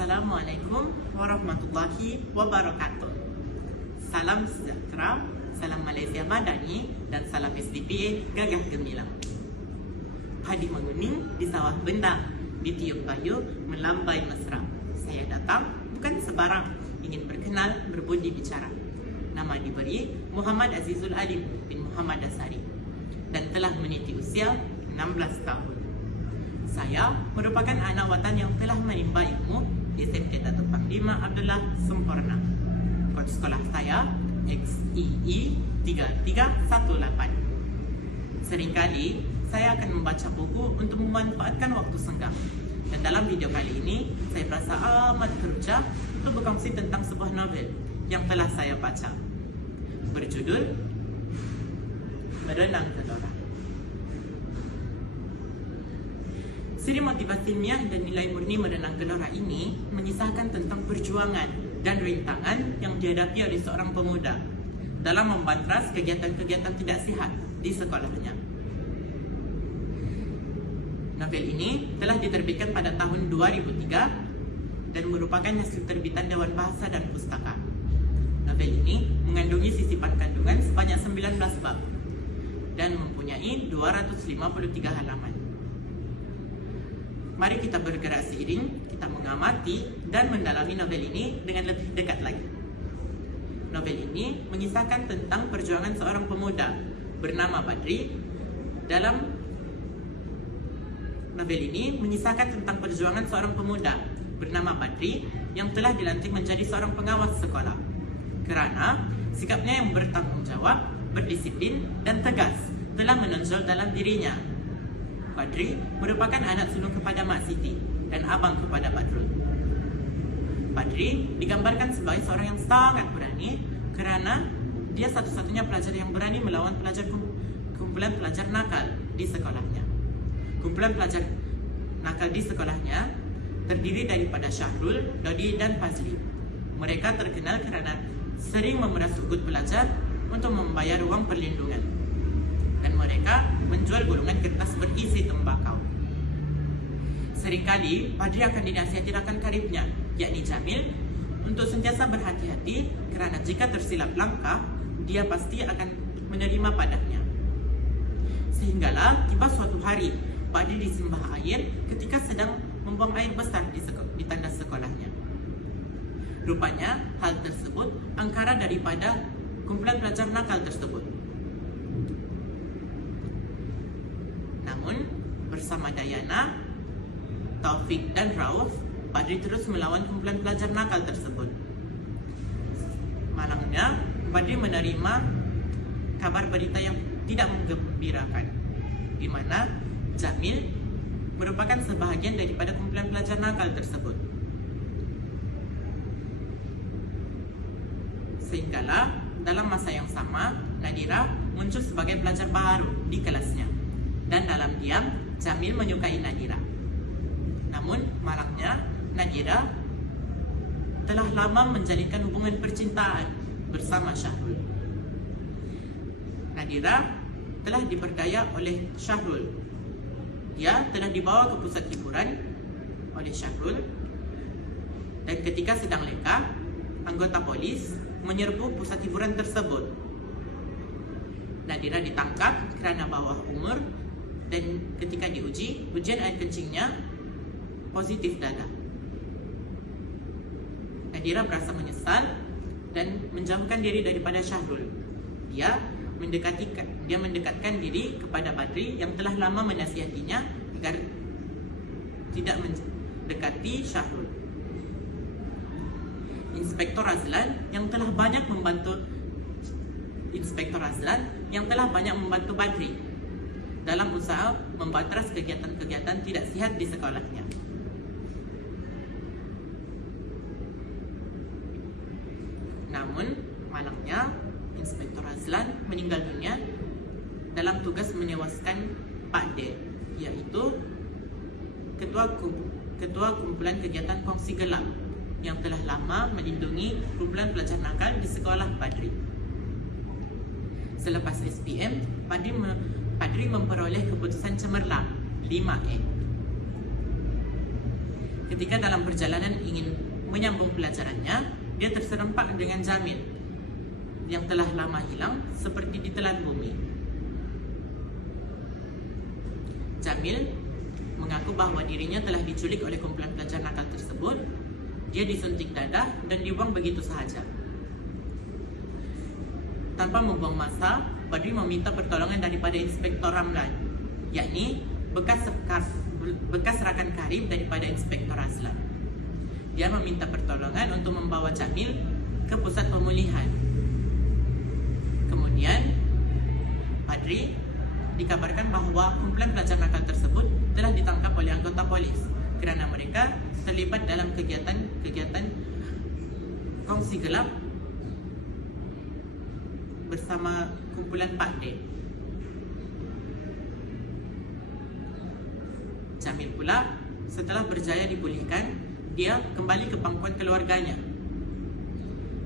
Assalamualaikum warahmatullahi wabarakatuh. Salam sejahtera, salam Malaysia Madani, dan salam SDPA Gagah Gemilang. Padi menguning di sawah bendang, ditiup kayu melambai mesra. Saya datang bukan sebarang, ingin berkenal, berbudi bicara. Nama diberi Muhammad Azizul Alim bin Muhammad Asari dan telah meniti usia 16 tahun. Saya merupakan anak watan yang telah menimba ilmu di SMK Datuk Panglima Abdullah Sempurna. Kod sekolah saya XII 3318. Seringkali saya akan membaca buku untuk memanfaatkan waktu senggang. Dan dalam video kali ini, saya merasa amat teruja untuk berkongsi tentang sebuah novel yang telah saya baca. Berjudul Merenang Gelora. Siri motivasi ilmiah dan nilai murni Merenang Gelora ini mengisahkan tentang perjuangan dan rintangan yang dihadapi oleh seorang pemuda dalam membantras kegiatan-kegiatan tidak sihat di sekolahnya. Novel ini telah diterbitkan pada tahun 2003 dan merupakan hasil terbitan Dewan Bahasa dan Pustaka. Novel ini mengandungi sisipan kandungan sebanyak 19 bab dan mempunyai 253 halaman. Mari kita bergerak seiring, kita mengamati dan mendalami novel ini dengan lebih dekat lagi. Novel ini mengisahkan tentang perjuangan seorang pemuda bernama Badri. Dalam novel ini mengisahkan tentang perjuangan seorang pemuda bernama Badri yang telah dilantik menjadi seorang pengawas sekolah kerana sikapnya yang bertanggung jawab, berdisiplin dan tegas telah menonjol dalam dirinya. Badri merupakan anak sulung kepada Mak Siti dan abang kepada Badrul. Badri digambarkan sebagai seorang yang sangat berani kerana dia satu-satunya pelajar yang berani melawan kumpulan pelajar nakal di sekolahnya. Kumpulan pelajar nakal di sekolahnya terdiri daripada Syahrul, Dodi dan Fazli. Mereka terkenal kerana sering memeras sukut pelajar untuk membayar wang perlindungan. Dan mereka menjual gulungan kertas berisi tembakau. Seringkali Badri akan dinasihati rakan karibnya, yakni Jamil, untuk sentiasa berhati-hati kerana jika tersilap langkah, dia pasti akan menerima padanya. Sehinggalah tiba suatu hari, Badri disembah air ketika sedang membuang air besar di tandas sekolahnya. Rupanya hal tersebut angkara daripada kumpulan pelajar nakal tersebut. Namun, bersama Dayana, Taufik dan Rauf, Badri terus melawan kumpulan pelajar nakal tersebut. Malangnya, Badri menerima kabar berita yang tidak menggembirakan, di mana Jamil merupakan sebahagian daripada kumpulan pelajar nakal tersebut. Sehinggalah, dalam masa yang sama, Nadira muncul sebagai pelajar baru di kelasnya. Dan dalam diam, Jamil menyukai Nadira. Namun, malangnya, Nadira telah lama menjalinkan hubungan percintaan bersama Syahrul. Nadira telah diperdaya oleh Syahrul. Dia telah dibawa ke pusat hiburan oleh Syahrul. Dan ketika sedang leka, anggota polis menyerbu pusat hiburan tersebut. Nadira ditangkap kerana bawah umur. Dan ketika diuji, ujian air kencingnya positif dada. Nadira merasa menyesal dan menjauhkan diri daripada Syahrul. Dia mendekatkan diri kepada Badri yang telah lama menasihatinya agar tidak mendekati Syahrul. Inspektor Razlan yang telah banyak membantu Badri dalam usaha membatras kegiatan-kegiatan tidak sihat di sekolahnya. Namun, malangnya, Inspektor Razlan meninggal dunia dalam tugas menewaskan Pak D, yaitu ketua kumpulan kegiatan kongsi gelap yang telah lama melindungi kumpulan pelajar nakal di sekolah Badri. Selepas SPM, Badri memperoleh keputusan cemerlang 5A. Ketika dalam perjalanan ingin menyambung pelajarannya, dia terserempak dengan Jamil yang telah lama hilang seperti ditelan bumi. Jamil mengaku bahwa dirinya telah diculik oleh kumpulan pelajar nakal tersebut. Dia disuntik dada dan dibuang begitu sahaja. Tanpa membuang masa, Badri meminta pertolongan daripada Inspektor Ramlan, yakni bekas rakan karib daripada Inspektor Aslam. Dia meminta pertolongan untuk membawa Jamil ke pusat pemulihan. Kemudian, Badri dikabarkan bahawa kumpulan pelajar nakal tersebut telah ditangkap oleh anggota polis kerana mereka terlibat dalam kegiatan kongsi gelap bersama kumpulan Pak D. Jamil pula setelah berjaya dipulihkan, dia kembali ke pangkuan keluarganya.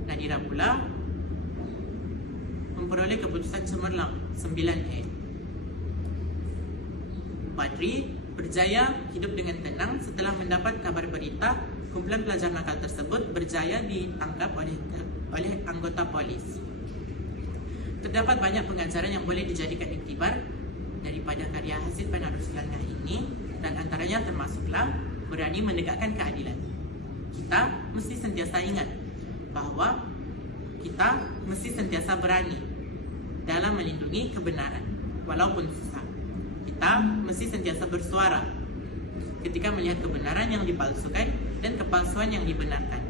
Nadira pula memperoleh keputusan cemerlang 9A. Badri berjaya hidup dengan tenang setelah mendapat kabar berita kumpulan pelajar nakal tersebut berjaya ditangkap oleh anggota polis. Terdapat banyak pengajaran yang boleh dijadikan iktibar daripada karya hasil penerus langkah ini, dan antaranya termasuklah berani menegakkan keadilan. Kita mesti sentiasa ingat bahawa kita mesti sentiasa berani dalam melindungi kebenaran walaupun susah. Kita mesti sentiasa bersuara ketika melihat kebenaran yang dipalsukan dan kepalsuan yang dibenarkan.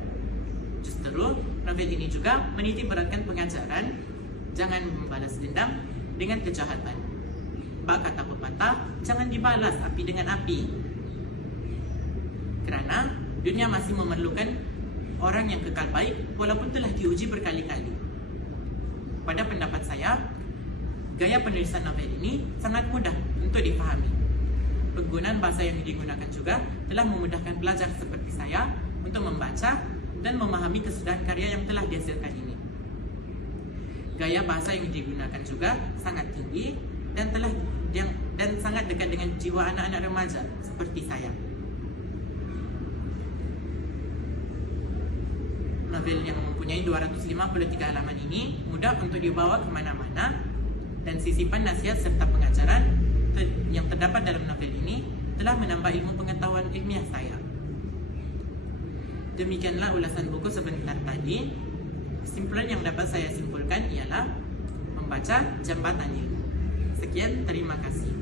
Justru, novel ini juga menitik beratkan pengajaran jangan membalas dendam dengan kejahatan. Bak kata pepatah, jangan dibalas api dengan api. Kerana dunia masih memerlukan orang yang kekal baik walaupun telah diuji berkali-kali. Pada pendapat saya, gaya penulisan novel ini sangat mudah untuk difahami. Penggunaan bahasa yang digunakan juga telah memudahkan pelajar seperti saya untuk membaca dan memahami kesudahan karya yang telah dihasilkan ini. Gaya bahasa yang digunakan juga sangat tinggi dan sangat dekat dengan jiwa anak-anak remaja seperti saya. Novel yang mempunyai 253 halaman ini mudah untuk dibawa kemana-mana, dan sisipan nasihat serta pengajaran yang terdapat dalam novel ini telah menambah ilmu pengetahuan ilmiah saya. Demikianlah ulasan buku sebentar tadi. Kesimpulan yang dapat saya simpulkan ialah membaca Jambatan Ilmu. Sekian, terima kasih.